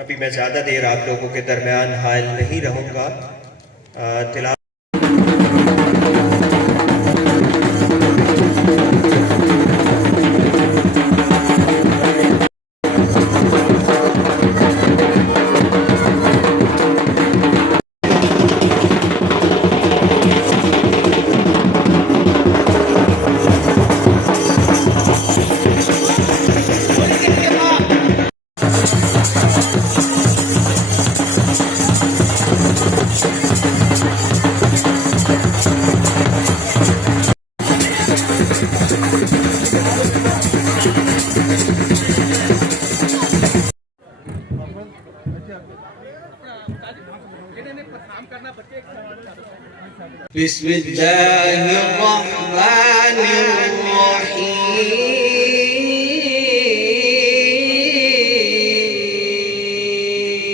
अभी मैं ज़्यादा देर आप लोगों के दरमियान हायल नहीं रहूँगा। तिलावत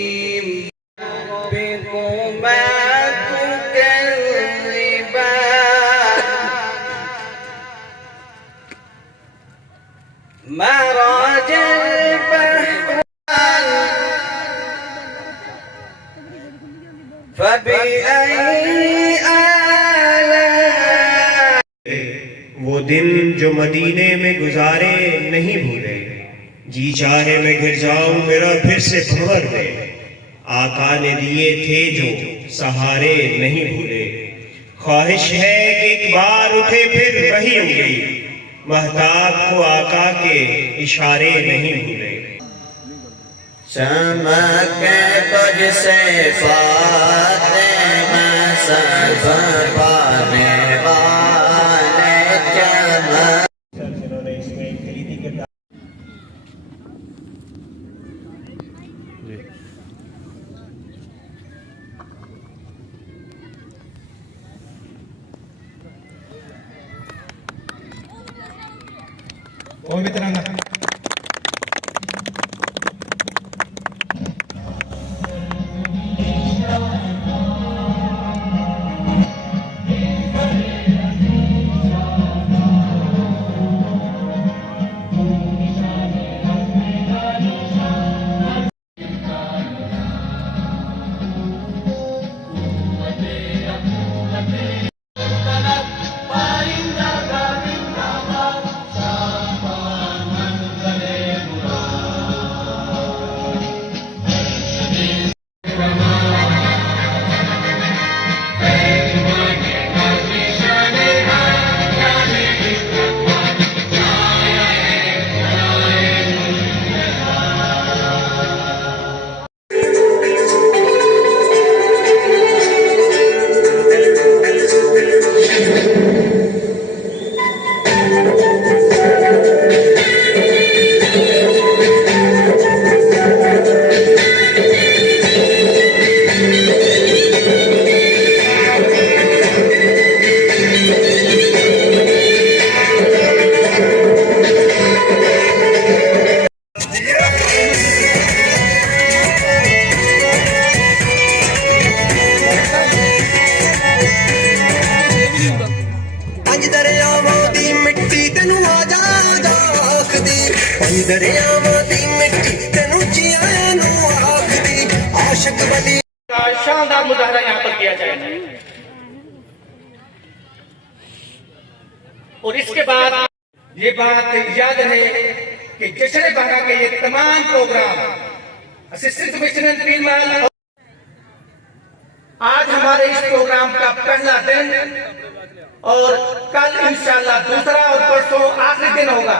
बिस्मिल्लाहिर्रहमानिर्रहीम बिकुमा तुकज़्ज़िबान मरजल बहरान वो दिन जो मदीने में गुजारे नहीं भूले। जी चाहे मैं गिर जाऊं मेरा फिर से भंवर दे। आका ने दिए थे जो सहारे नहीं भूले। ख्वाहिश है कि एक बार उठे फिर वही उंगली। महताब को आका के इशारे नहीं भूले। चमके तुझसे फातिमा सब पाने वाले चमक। जिन्होंने इसमें खरीदी किरदार और भी तरह दरियावां दी मिट्टी तेनू जियां नू आखदी आशिक बली का शानदार मुजाहरा यहाँ पर किया जाएगा। और इसके बाद ये बात याद रहे कि जश्न बहरा के ये तमाम प्रोग्राम असिस्टेंट कमिश्नर पीरमाल आज हमारे इस प्रोग्राम का पहला दिन और कल इंशाअल्लाह दूसरा और परसों आखिरी दिन होगा।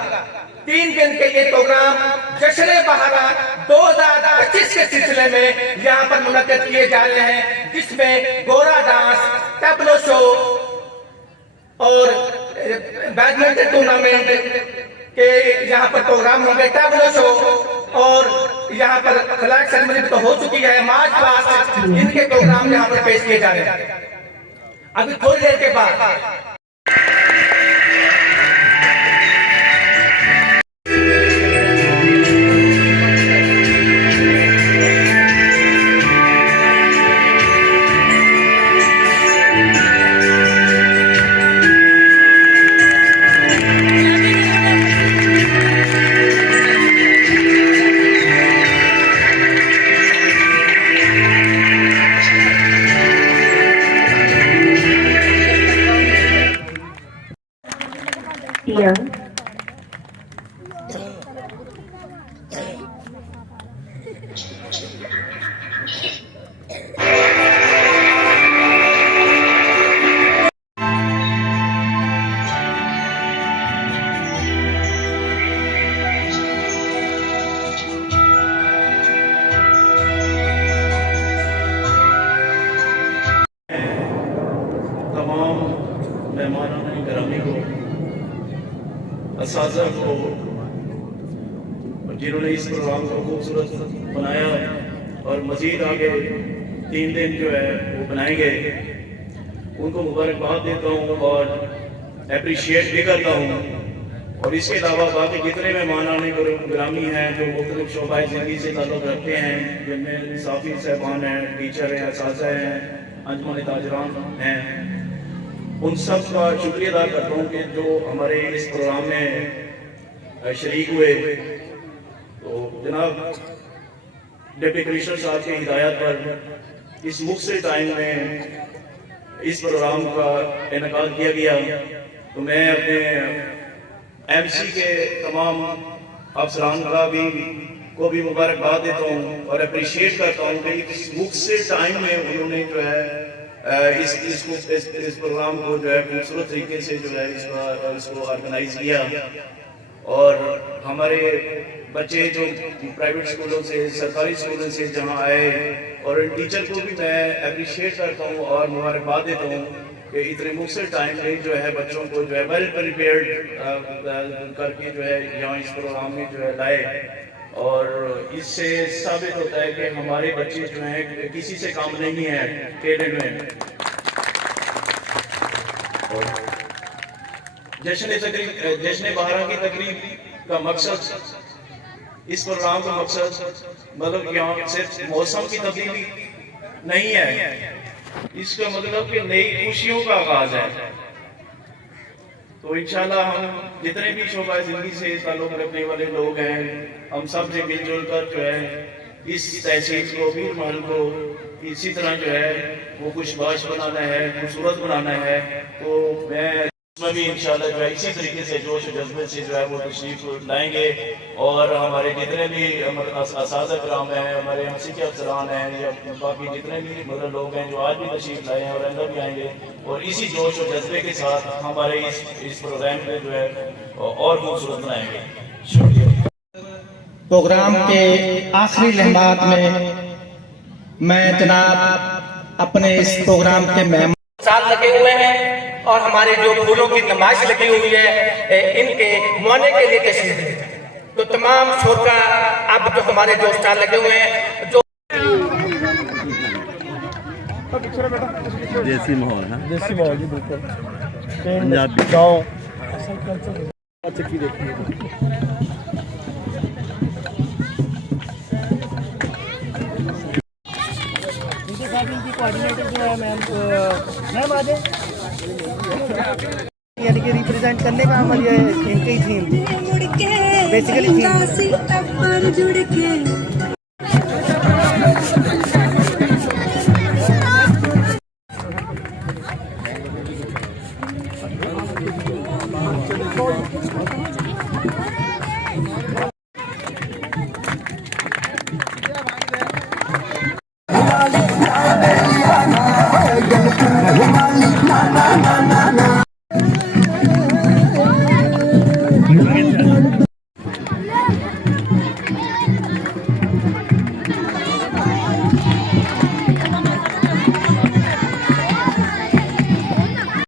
3 दिन के ये प्रोग्राम जश्न बहरा 2025 के सिलसिले में यहाँ पर मुनक्किद किए जा रहे हैं, जिसमें गोरा डांस, टैबलो शो और बैडमिंटन टूर्नामेंट के यहाँ पर प्रोग्राम होंगे। टैबलो शो और यहाँ पर फ्लैग सेरेमनी तो हो चुकी है, मार्च पास्ट इनके प्रोग्राम यहाँ पर पेश किए जा रहे हैं। अभी थोड़ी देर के बाद तमाम मेहमानों ने गिरामी को, असातिज़ा को, जिन्होंने इस प्रोग्राम को खूबसूरत बनाया और मज़ीद आगे 3 दिन जो है वो बनाएंगे, उनको मुबारकबाद देता हूँ और अप्रिशिएट भी करता हूँ। और इसके अलावा बाकी जितने मेहमान आने गिरामी हैं जो मुख्तलिफ शोबाए ज़िंदगी से ताल्लुक़ रखते हैं, जिनमें साफ़ी साहबान हैं, टीचर हैं, असातिज़ा हैं, अंजुमन ताजरान हैं, उन सब का शुक्रिया अदा करता हूँ कि जो हमारे इस प्रोग्राम में शरीक हुए। तो जनाब डिप्टी कमिश्नर साहब की हिदायत पर इस मुख्तलिफ टाइम में इस प्रोग्राम का इनेकाद किया गया। तो मैं अपने MC के तमाम अफसरान को भी मुबारकबाद देता हूँ और अप्रिशिएट करता हूँ कि इस मुख्तलिफ टाइम में उन्होंने जो है इस प्रोग्राम को जो है खूबसूरत तरीके से जो है इसको ऑर्गेनाइज किया। और हमारे बच्चे जो प्राइवेट स्कूलों से, सरकारी स्कूलों से जहाँ आए, और टीचर को भी मैं अप्रिशिएट करता हूँ और मुबारकबाद देता हूँ कि इतने मुख्तलिफ टाइम में जो है बच्चों को जो है वेल प्रिपेयर्ड करके जो है यहाँ इस प्रोग्राम में जो है लाए। और इससे साबित होता है कि हमारे बच्चे जो हैं किसी से कम नहीं है टैलेंट में। जश्न बहारा की तकरीब का मकसद, इस प्रोग्राम का मकसद मतलब यहाँ सिर्फ मौसम की तब्दीली नहीं है, इसका मतलब कि नई खुशियों का आगाज है। तो इंशाल्लाह हम जितने भी शोबा जिंदगी से ताल्लुक़ रखने वाले लोग हैं, हम सब से मिलजुल कर जो है इस तहसील को, मीर महल को इसी तरह जो है वो खुशबाश बनाना है, खूबसूरत बनाना है। तो मैं उसमें भी इंशाल्लाह जो है इसी तरीके से जोश और जज्बे से जो है वो तशरीफ लाएंगे। और हमारे जितने भी असातिज़ा कराम हैं, हमारे MC के अफसरान हैं, या बाकी जितने भी मतलब लोग हैं जो आज भी तशरीफ लाए हैं और अंदर भी आएंगे, और इसी जोश और जज्बे के साथ हमारे इस प्रोग्राम को जो है और खूबसूरत बनाएंगे। शुक्रिया। प्रोग्राम के आखिरी लम्हात में मैं जनाब अपने इस प्रोग्राम के मेहमान साथ लगे हुए हैं और हमारे जो फूलों की नुमाइश लगी हुई है इनके मुआने के लिए तशरीफ है। तो तमाम शोरका अब जो हमारे जो स्टाल लगे हुए हैं, जो देसी माहौल है, देसी माहौल जी, बिल्कुल पंजाबी गाँव चक्की देखिए। इनकी कोऑर्डिनेटर जो है मैम आ जाए, यानी कि रिप्रेजेंट करने का हमारी इनकी थीम बेसिकली थीम